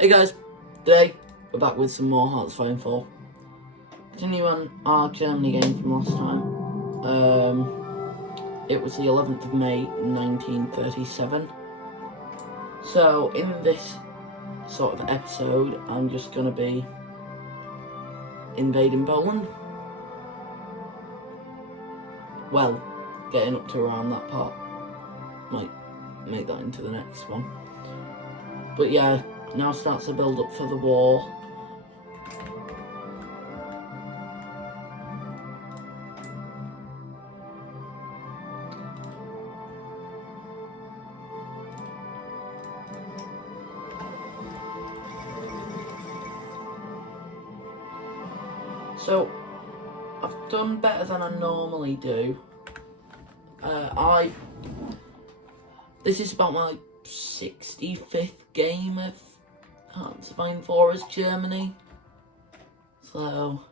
Hey guys, today we're back with some more Hoi4. Continue on our Germany game from last time. It was the 11th of May 1937. So in this sort of episode, I'm just going to be invading Poland. Well, getting up to around that part. Might make that into the next one. But yeah, now starts the build up for the war. So, I've done better than I normally do. This is about my 65th game of Hoi4 as Germany. So,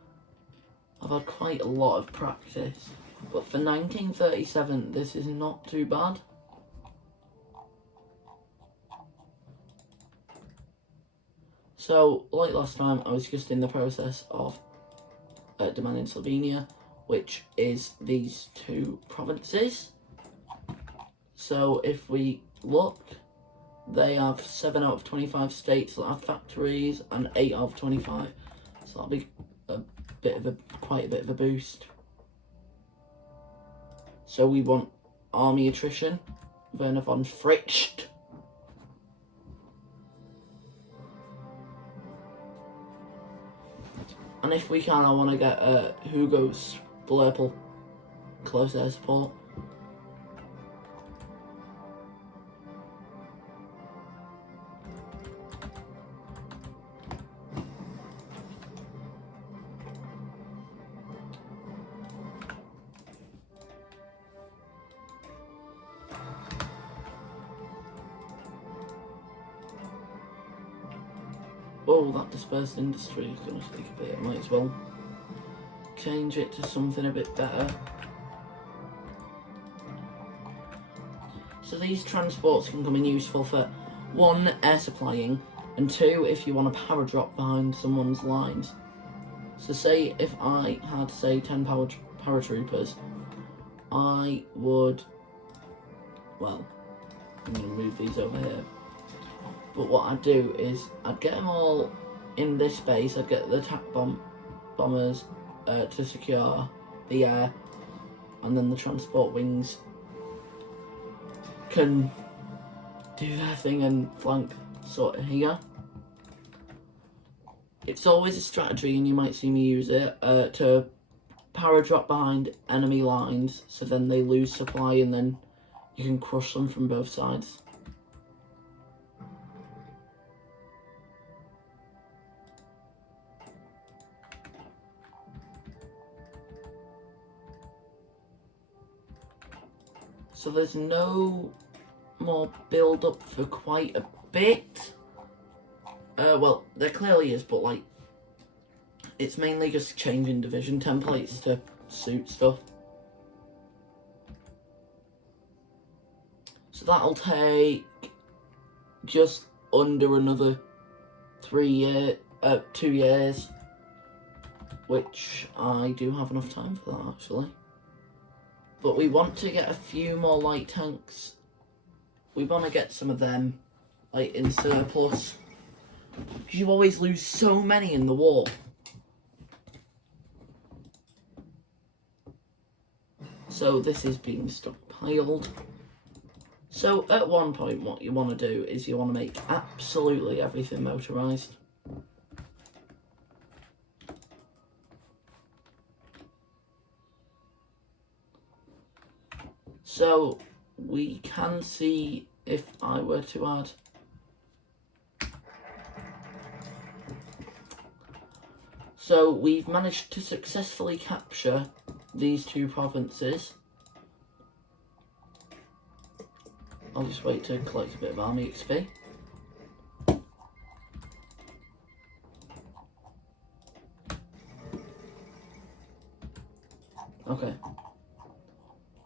I've had quite a lot of practice. But for 1937, this is not too bad. So, like last time, I was just in the process of demanding Slovenia, which is these two provinces. So if we look, they have 7 out of 25 states that have factories and 8 out of 25. So that'll be quite a bit of a boost. So we want army attrition, Werner von Fritsch. And if we can, I want to get Hugo's Blurple close air support. Oh, that dispersed industry is going to take a bit. I might as well change it to something a bit better. So these transports can come in useful for 1, air supplying, and 2, if you want a power drop behind someone's lines. So say if I had, say, 10 paratroopers, I would, well, I'm going to move these over here. But what I'd do is, I'd get them all in this base. I'd get the attack bombers to secure the air, and then the transport wings can do their thing and flank sort of here. It's always a strategy, and you might see me use it, to power drop behind enemy lines, so then they lose supply and then you can crush them from both sides. So there's no more build up for quite a bit. Well, there clearly is, but like, it's mainly just changing division templates to suit stuff. So that'll take just under another 2 years, which I do have enough time for that actually. But we want to get a few more light tanks. We want to get some of them, like, in surplus. Because you always lose so many in the war. So this is being stockpiled. So at one point, what you want to do is you want to make absolutely everything motorised. So we can see if I were to add so we've managed to successfully capture these two provinces. I'll just wait to collect a bit of army XP. Okay.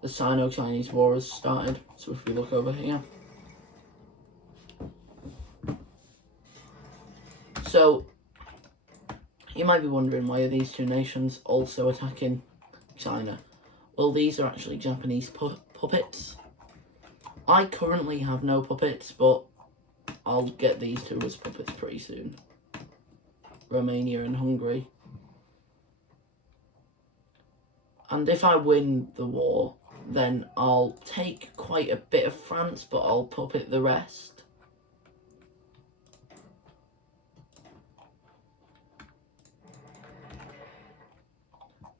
The Sino-Chinese War has started, so if we look over here, So, you might be wondering, why are these two nations also attacking China? Well, these are actually Japanese puppets. I currently have no puppets, but I'll get these two as puppets pretty soon. Romania and Hungary. And if I win the war, then I'll take quite a bit of France, but I'll puppet the rest.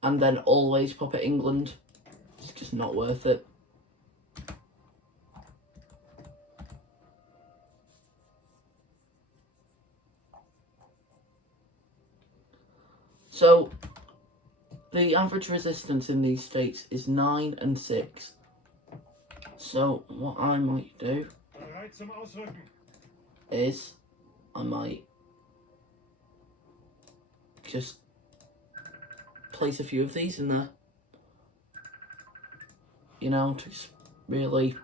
And then always puppet England. It's just not worth it. So, the average resistance in these states is 9 and 6. So, what I might do is, I might just place a few of these in there. You know, to just really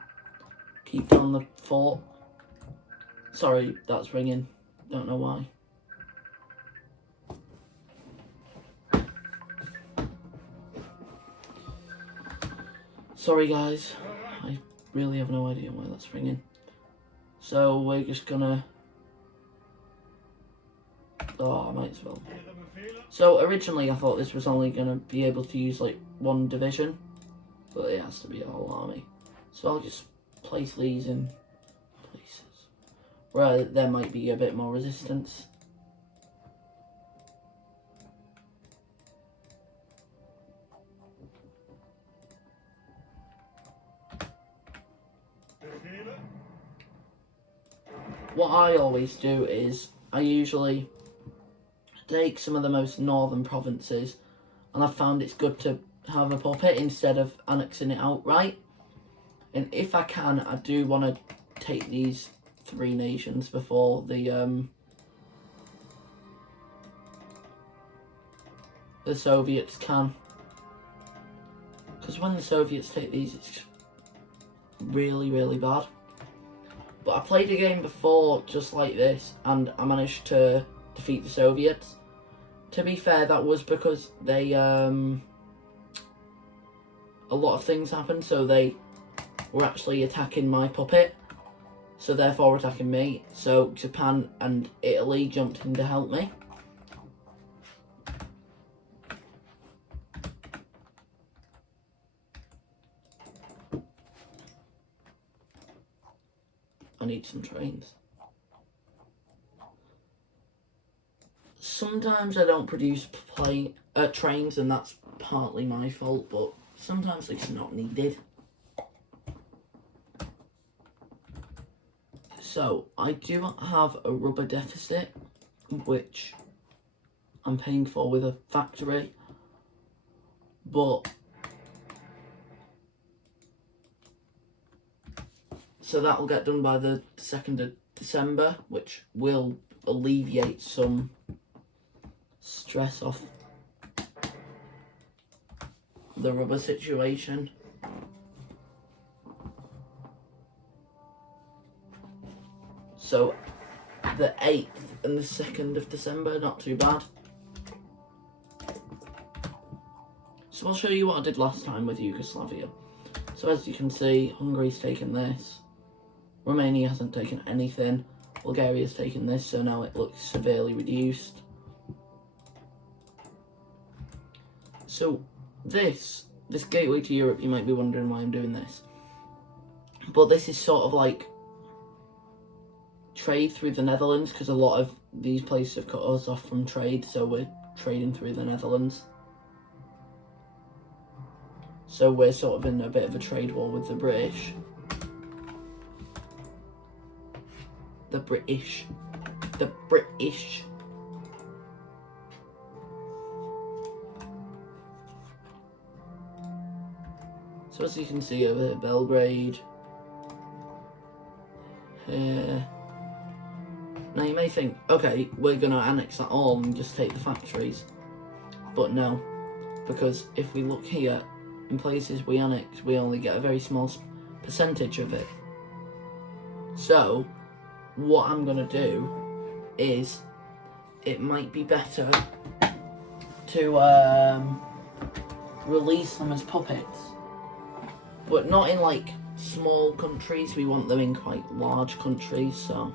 keep down the fort. Sorry, that's ringing. Don't know why. Sorry guys, I really have no idea why that's ringing. So we're just gonna... Oh, I might as well. So originally I thought this was only gonna be able to use like one division, but it has to be a whole army. So I'll just place these in places where there might be a bit more resistance. What I always do is, I usually take some of the most northern provinces, and I've found it's good to have a puppet instead of annexing it outright. And if I can, I do want to take these 3 nations before the Soviets can. Because when the Soviets take these, it's really, really bad. But I played a game before just like this, and I managed to defeat the Soviets. To be fair, that was because they, a lot of things happened, so they were actually attacking my puppet, so therefore attacking me. So Japan and Italy jumped in to help me. I need some trains. Sometimes I don't produce trains, and that's partly my fault, but sometimes it's not needed. So, I do have a rubber deficit, which I'm paying for with a factory, but so that will get done by the 2nd of December, which will alleviate some stress off the rubber situation. So the 8th and the 2nd of December, not too bad. So I'll show you what I did last time with Yugoslavia. So as you can see, Hungary's taken this. Romania hasn't taken anything. Bulgaria's taken this, so now it looks severely reduced. So this gateway to Europe, you might be wondering why I'm doing this. But this is sort of like trade through the Netherlands, because a lot of these places have cut us off from trade, so we're trading through the Netherlands. So we're sort of in a bit of a trade war with the British. The British. So as you can see over here, Belgrade. Here. Now you may think, okay, we're going to annex that all and just take the factories. But no, because if we look here, in places we annex, we only get a very small percentage of it. So, what I'm going to do is it might be better to release them as puppets, but not in like small countries. We want them in quite large countries, so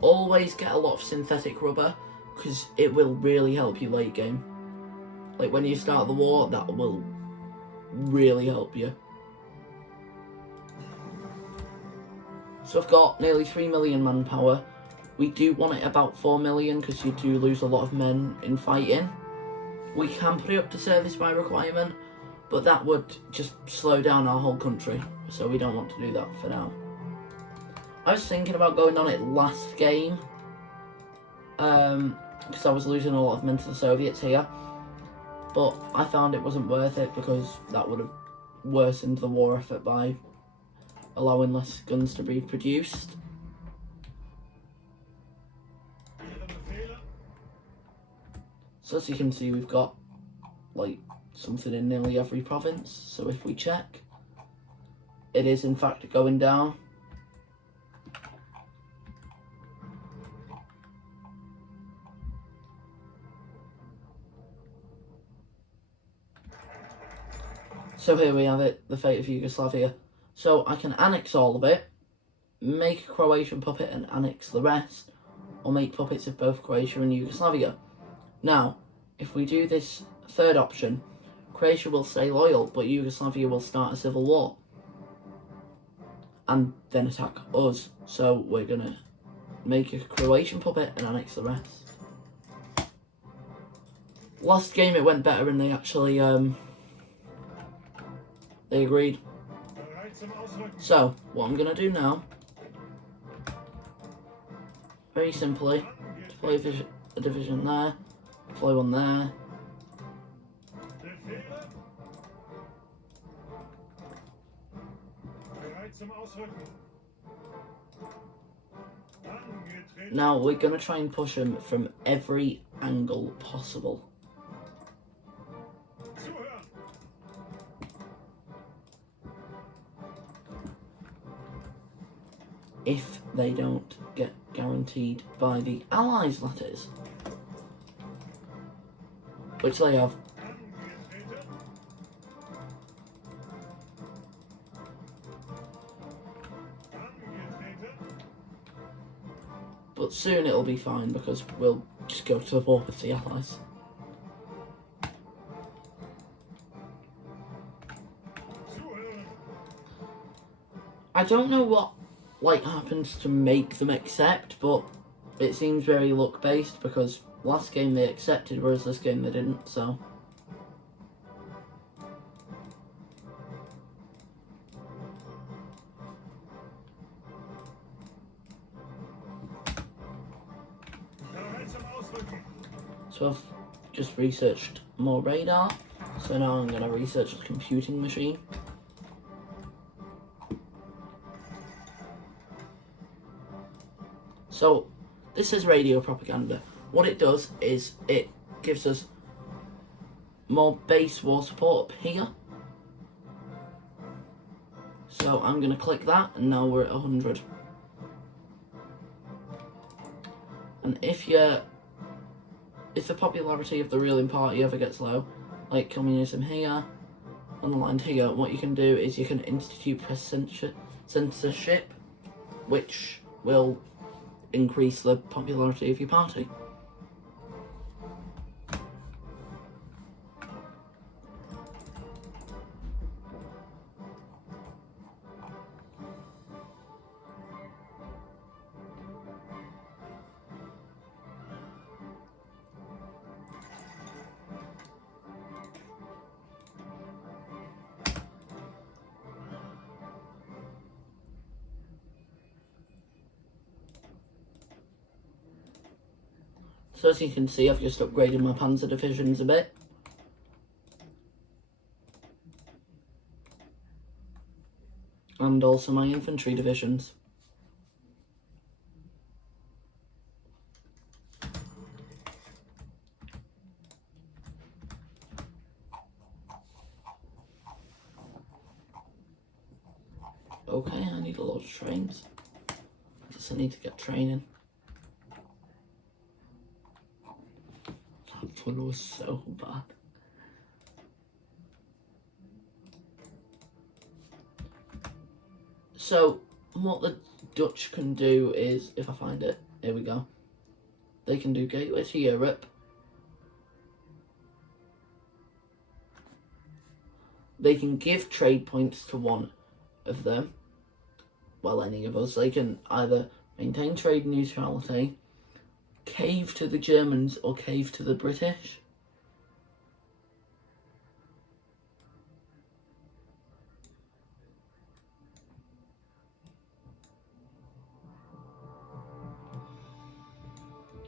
always get a lot of synthetic rubber because it will really help you late game. Like when you start the war, that will really help you. So I've got nearly 3 million manpower. We do want it about 4 million because you do lose a lot of men in fighting. We can put it up to service by requirement, but that would just slow down our whole country, so we don't want to do that for now. I was thinking about going on it last game, because I was losing a lot of men to the Soviets here, but I found it wasn't worth it because that would have worsened the war effort by allowing less guns to be produced. So as you can see, we've got like something in nearly every province. So if we check, it is in fact going down. So here we have it, the fate of Yugoslavia. So I can annex all of it, make a Croatian puppet and annex the rest, or make puppets of both Croatia and Yugoslavia. Now, if we do this third option, Croatia will stay loyal, but Yugoslavia will start a civil war and then attack us. So we're gonna make a Croatian puppet and annex the rest. Last game it went better and they actually they agreed. So what I'm gonna do now, very simply, deploy a division there, deploy one there. Now we're going to try and push them from every angle possible. If they don't get guaranteed by the Allies, that is. Which they have. But soon it'll be fine because we'll just go to war with the Allies. I don't know what happens to make them accept, but it seems very luck based because last game they accepted, whereas this game they didn't, so. So I've just researched more radar, so now I'm going to research the computing machine. So this is radio propaganda. What it does is it gives us more base war support up here. So I'm going to click that and now we're at 100. And if the popularity of the ruling party ever gets low, like communism here, underlined here, what you can do is you can institute press censorship, which will increase the popularity of your party. So as you can see, I've just upgraded my panzer divisions a bit. And also my infantry divisions. Okay, I need a lot of trains. I guess I need to get training. That one was so bad. So, what the Dutch can do is, if I find it, here we go. They can do Gateway to Europe. They can give trade points to one of them. Well, any of us. They can either maintain trade neutrality, cave to the Germans, or cave to the British.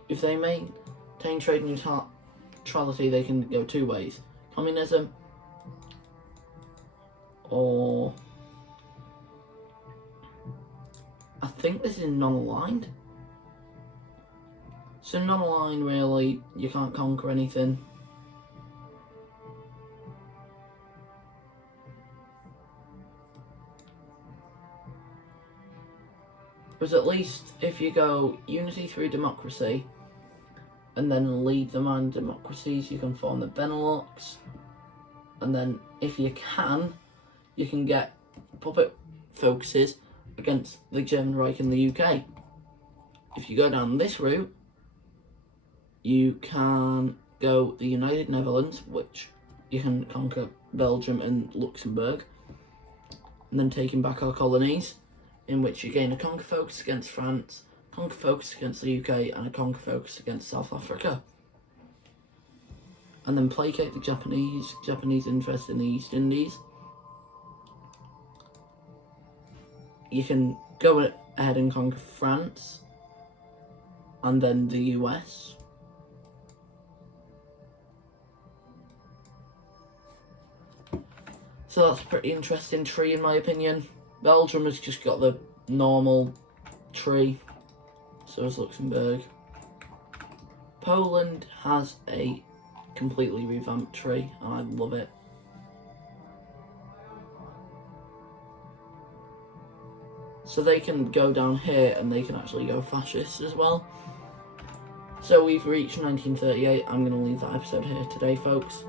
If they maintain trade neutrality, they can go two ways. Communism, or I think this is non-aligned. So non-aligned, really, you can't conquer anything. But at least if you go unity through democracy, and then lead the minor democracies, you can form the Benelux. And then, if you can get puppet focuses against the German Reich in the UK. If you go down this route, you can go the United Netherlands, which you can conquer Belgium and Luxembourg, and then taking back our colonies, in which you gain a conquer focus against France, conquer focus against the UK, and a conquer focus against South Africa. And then placate the Japanese interest in the East Indies. You can go ahead and conquer France, and then the US. So that's a pretty interesting tree in my opinion. Belgium has just got the normal tree. So has Luxembourg. Poland has a completely revamped tree, and I love it. So they can go down here, and they can actually go fascist as well. So we've reached 1938. I'm going to leave that episode here today, folks.